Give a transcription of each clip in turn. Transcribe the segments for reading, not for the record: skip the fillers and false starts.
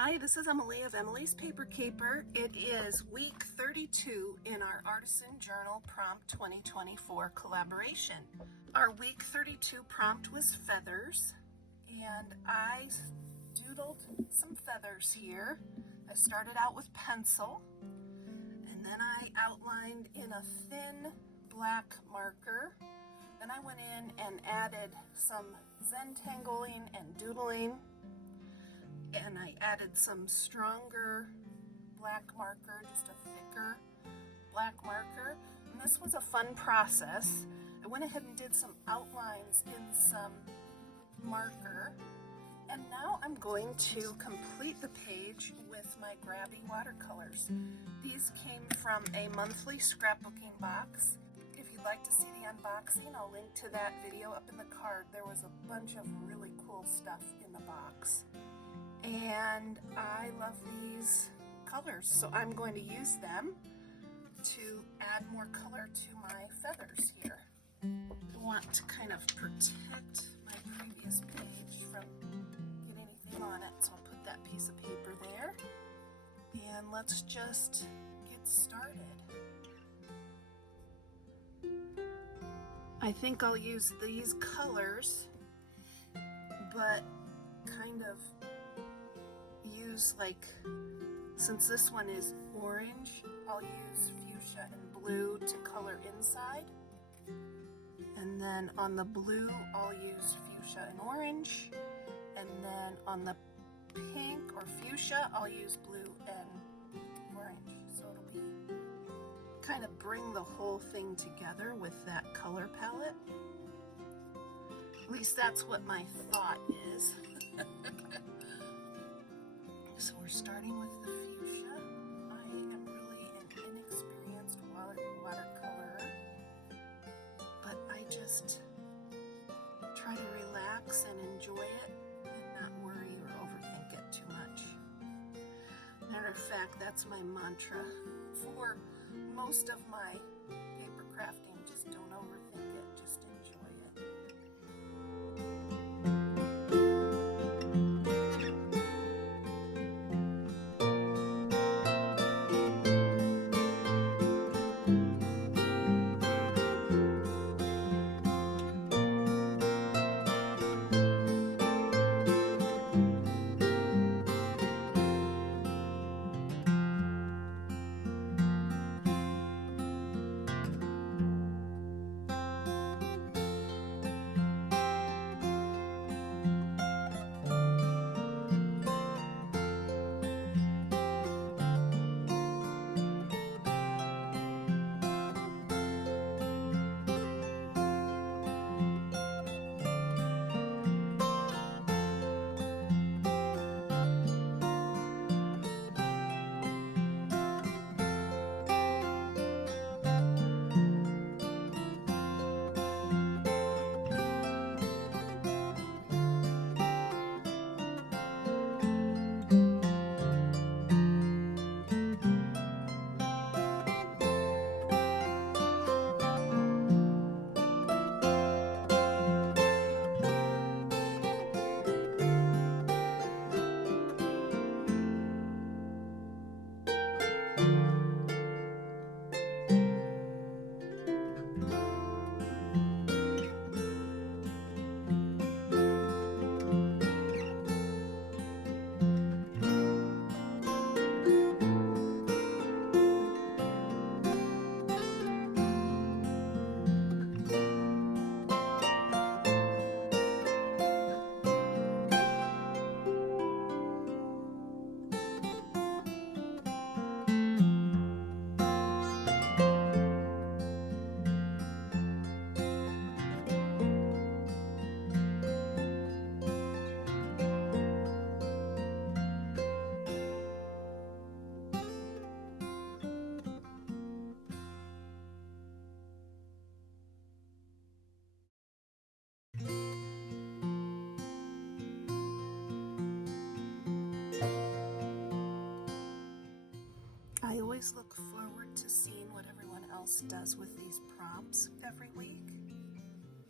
Hi, this is Emilee of Emilee's Paper Caper. It is week 32 in our Artisan Journal Prompt 2024 collaboration. Our week 32 prompt was feathers, and I doodled some feathers here. I started out with pencil, and then I outlined in a thin black marker. Then I went in and added some Zentangling and doodling, and I added some stronger black marker, just a thicker black marker. And this was a fun process. I went ahead and did some outlines in some marker. And now I'm going to complete the page with my grabby watercolors. These came from a monthly scrapbooking box. If you'd like to see the unboxing, I'll link to that video up in the card. There was a bunch of really cool stuff in the box. And I love these colors, so I'm going to use them to add more color to my feathers here. I want to kind of protect my previous page from getting anything on it, so I'll put that piece of paper there. And let's just get started. I think I'll use these colors, but kind of use, like, since this one is orange, I'll use fuchsia and blue to color inside, and then on the blue I'll use fuchsia and orange, and then on the pink or fuchsia I'll use blue and orange. So it'll be kind of bring the whole thing together with that color palette. At least that's what my thought is. So we're starting with the fuchsia. I am really an inexperienced watercolorer, but I just try to relax and enjoy it and not worry or overthink it too much. Matter of fact, that's my mantra for most of my paper crafting. Just don't overthink it, just enjoy it. I always look forward to seeing what everyone else does with these prompts every week.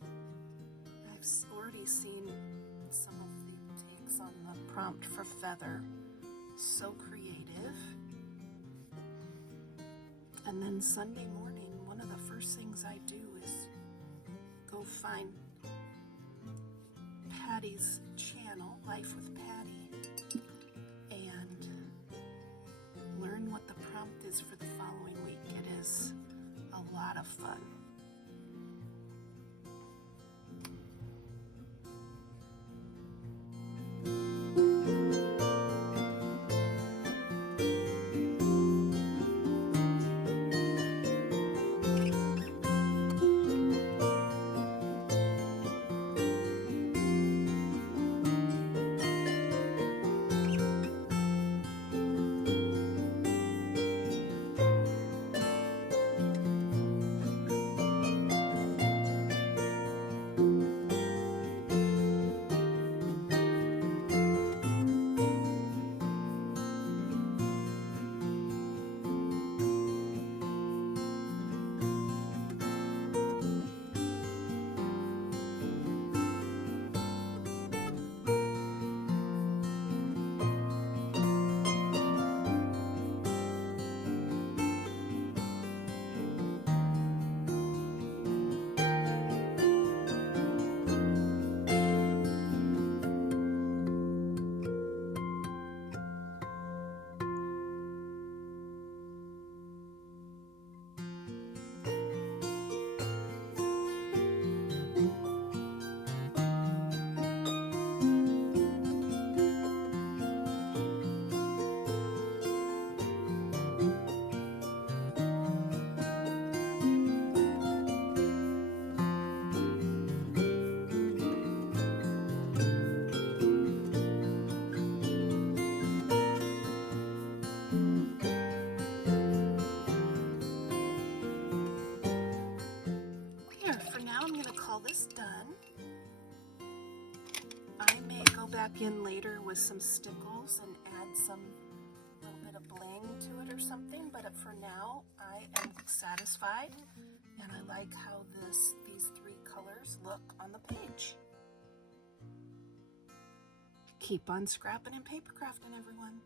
I've already seen some of the takes on the prompt for feather, So creative. And then Sunday morning, one of the first things I do is go find Patty's channel, Life with Patty, and learn what the prompt is for the following week. It is a lot of fun. For now, I'm going to call this done. I may go back in later with some stickles and add some little bit of bling to it or something, but for now, I am satisfied, and I like how these three colors look on the page. Keep on scrapping and paper crafting, everyone.